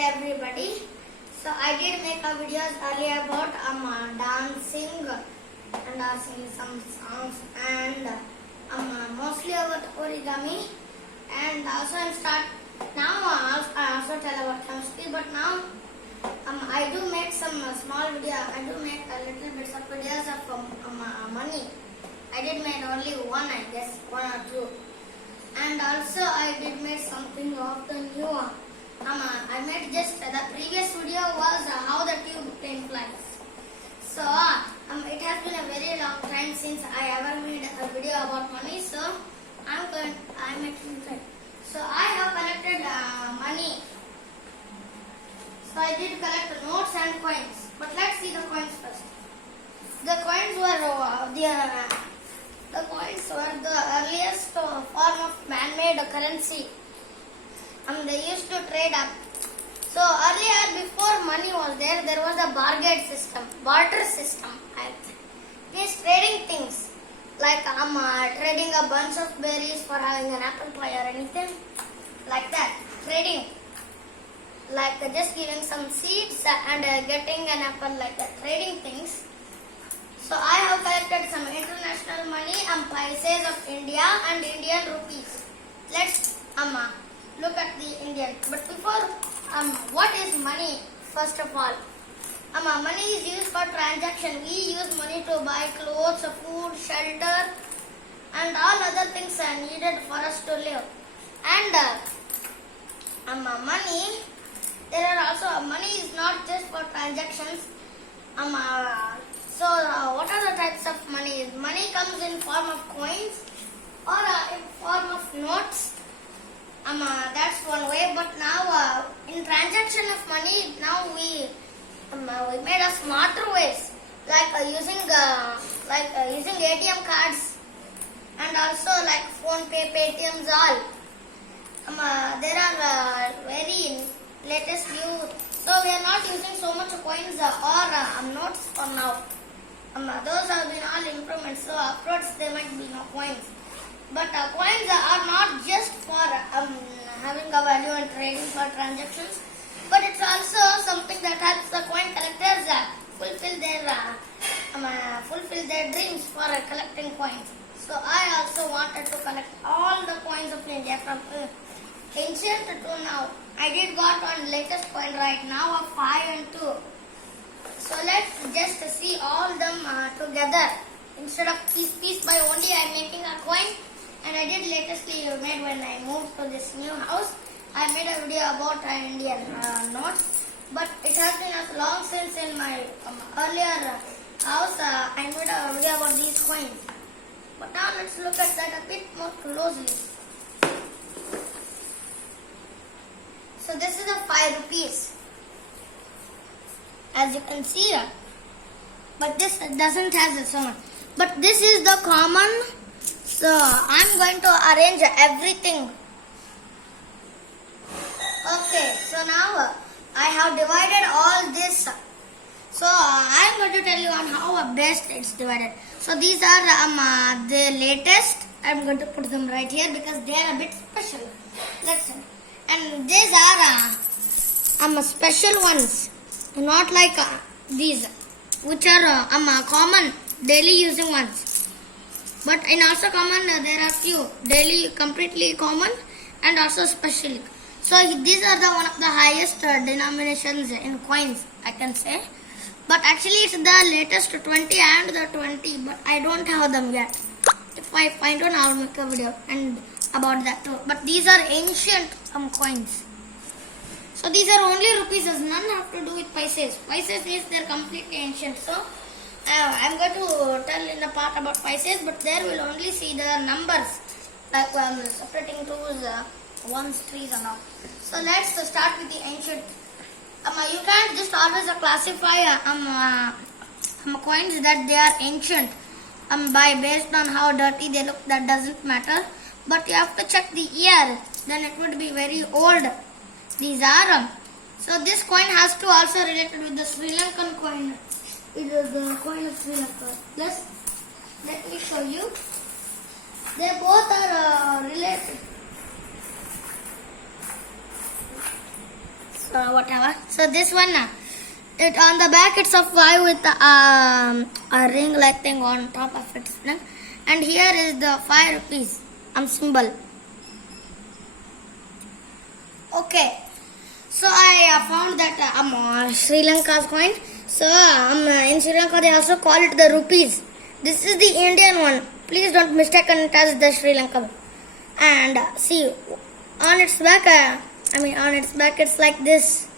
everybody. So I did make a videos earlier about dancing and singing some songs and mostly about origami, and also I also tell about chemistry, but now I do make some small video. I do make a little bits of videos of money. I did make only one, I guess, one or two. And also I did make something of the new one. I made just the previous video was how the tube plane flies. So it has been a very long time since I ever made a video about money. So I'm making it. So I have collected money. So I did collect notes and coins. But let's see the coins first. The coins were the coins were the earliest form of man-made currency. They used to trade up. So earlier, before money was there, there was a barter system. Means trading things like trading a bunch of berries for having an apple pie or anything like that. Trading, like just giving some seeds and getting an apple, like that. Trading things. So I have collected some international money and paisas of India and Indian rupees. Let's look at the Indian. But before, what is money? First of all, money is used for transaction. We use money to buy clothes, food, shelter, and all other things are needed for us to live. And money, there are also money is not just for transactions. So what are the types of money? Money comes in form of coins or in form of notes. That's one way. But now in transaction of money, now we made a smarter ways, like using ATM cards and also like phone pay, Paytms, all. There are very latest new. So we are not using so much coins or notes for now. Those have been all improvements. So afterwards there might be no coins. But coins are not just for having a value and trading for transactions, but it's also something that helps the coin collectors fulfill their dreams for collecting coins. So I also wanted to collect all the coins of India from ancient to now. I did got one latest coin right now of 5 and 2. So let's just see all them together. Instead of piece by only, I'm making a coin. And I did latestly made when I moved to this new house. I made a video about Indian notes. But it has been as long since in my earlier house I made a video about these coins. But now let's look at that a bit more closely. So this is a 5 rupees. As you can see, but this doesn't have the sound. But this is the common. So I'm going to arrange everything. Okay, so now I have divided all this. So I'm going to tell you on how best it's divided. So these are the latest. I'm going to put them right here because they are a bit special. Let's see. And these are special ones, not like these, which are common daily using ones. But in also common, there are few daily completely common and also special. So these are one of the highest denominations in coins, I can say. But actually it's the latest 20 and the 20, but I don't have them yet. If I find one, I'll make a video and about that too. But these are ancient coins. So these are only rupees, none have to do with paisas. Paisas is they're completely ancient. So I'm going to tell in a part about paisas, but there we'll only see the numbers, like separating twos, ones, threes and all. So let's start with the ancient. You can't just always classify coins that they are ancient based on how dirty they look. That doesn't matter. But you have to check the year, then it would be very old. These are so this coin has to also related with the Sri Lankan coin. It is the coin of Sri Lanka. Let me show you. They both are related. So whatever. So this one, it on the back it's a 5 with a ring like thing on top of it, and here is the 5 rupees symbol. Okay. So I found that Sri Lanka's coin. So in Sri Lanka they also call it the rupees. This is the Indian one. Please don't mistaken it as the Sri Lanka one. And see, on its back, on its back it's like this,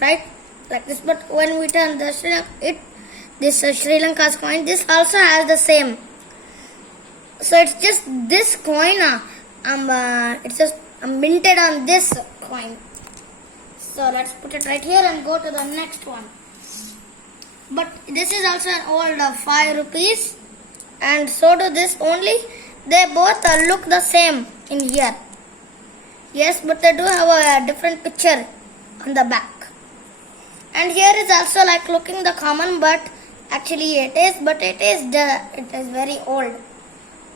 right? Like this. But when we turn the Sri Lanka's coin, this also has the same. So it's just this coin. It's just minted on this coin. So let's put it right here and go to the next one. But this is also an old 5 rupees, and so do this, only they both look the same in here. Yes, but they do have a different picture on the back. And here is also like looking the common, but actually it is very old.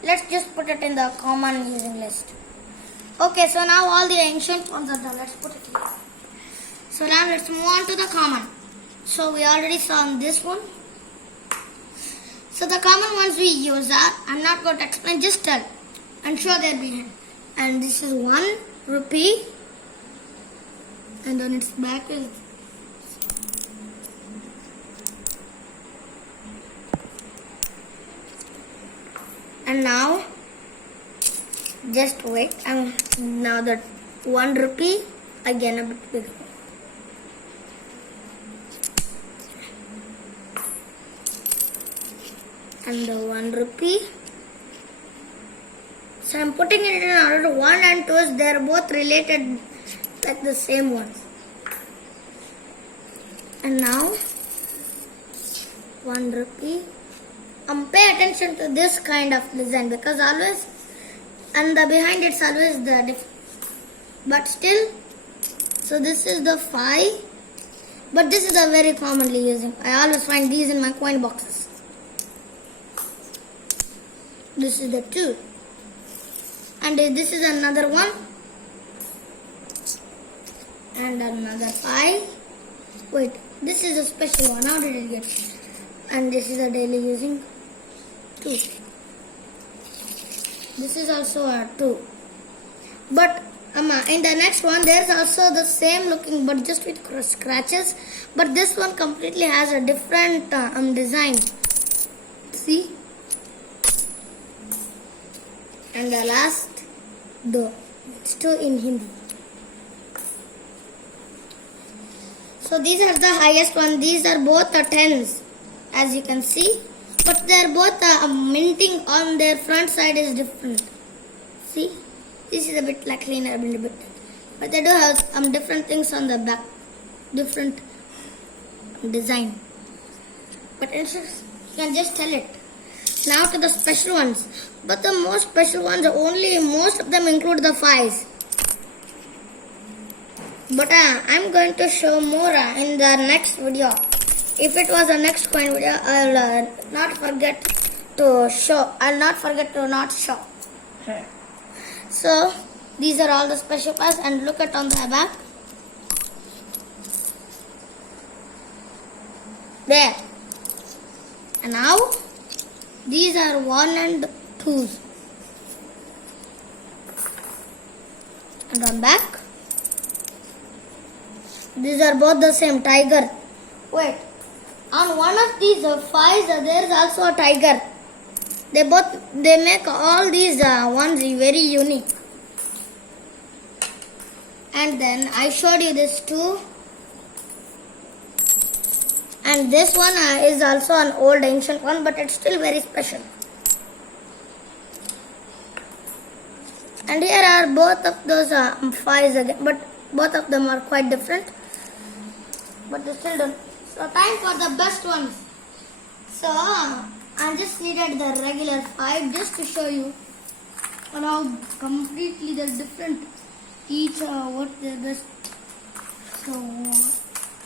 Let's just put it in the common using list. Okay, so now all the ancient ones are done. Let's put it here. So now let's move on to the common. So we already saw this one. So the common ones we use are, I'm not going to explain, just tell and show their behind. And this is 1 rupee, and on its back is and now just wait, now that 1 rupee again a bit bigger. And the 1 rupee. So I'm putting it in order. 1 and 2, they are both related like the same ones. And now 1 rupee. Pay attention to this kind of design, because always and the behind it's always the different. But still, so this is the 5, but this is a very commonly using. I always find these in my coin boxes. This is the 2, and this is another one, and another 5. Wait, this is a special one. How did it get? And this is a daily using 2. This is also a 2. But in the next one, there's also the same looking, but just with scratches. But this one completely has a different design. See? And the last, it's 2 in Hindi. So these are the highest one. These are both the 10s, as you can see. But they are both minting on their front side is different. See? This is a bit like cleaner, a bit. But they do have different things on the back. Different design. But you can just tell it. Now to the special ones. But the most special ones, most of them include the 5s. But I'm going to show more in the next video. If it was a next coin video, I'll not forget to show. I'll not forget to not show. So these are all the special parts, and look at on the back. There. And now these are 1 and 2s. And on back, these are both the same tiger. Wait, on one of these 5s, there is also a tiger. They make all these ones very unique. And then I showed you this too. And this one is also an old ancient one, but it's still very special. And here are both of those 5s again, but both of them are quite different. But they still don't. So time for the best ones. So I just needed the regular 5 just to show you how completely they're different. Each what they're best. So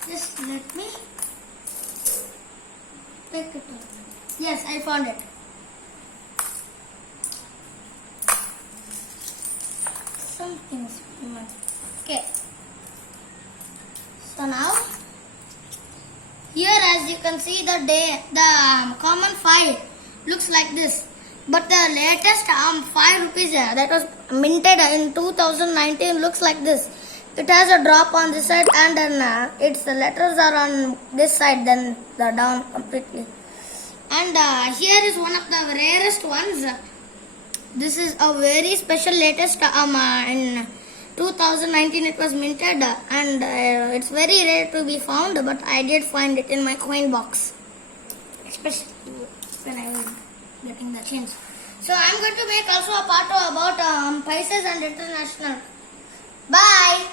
just let me pick it up. Yes, I found it. Something's okay. So now, here as you can see the common 5 looks like this. But the latest 5 rupees that was minted in 2019 looks like this. It has a drop on this side and then its letters are on this side, then the down completely. And here is one of the rarest ones. This is a very special latest in 2019 it was minted and it's very rare to be found, but I did find it in my coin box, especially when I was getting the change. So I'm going to make also a part about Pisces and International. Bye.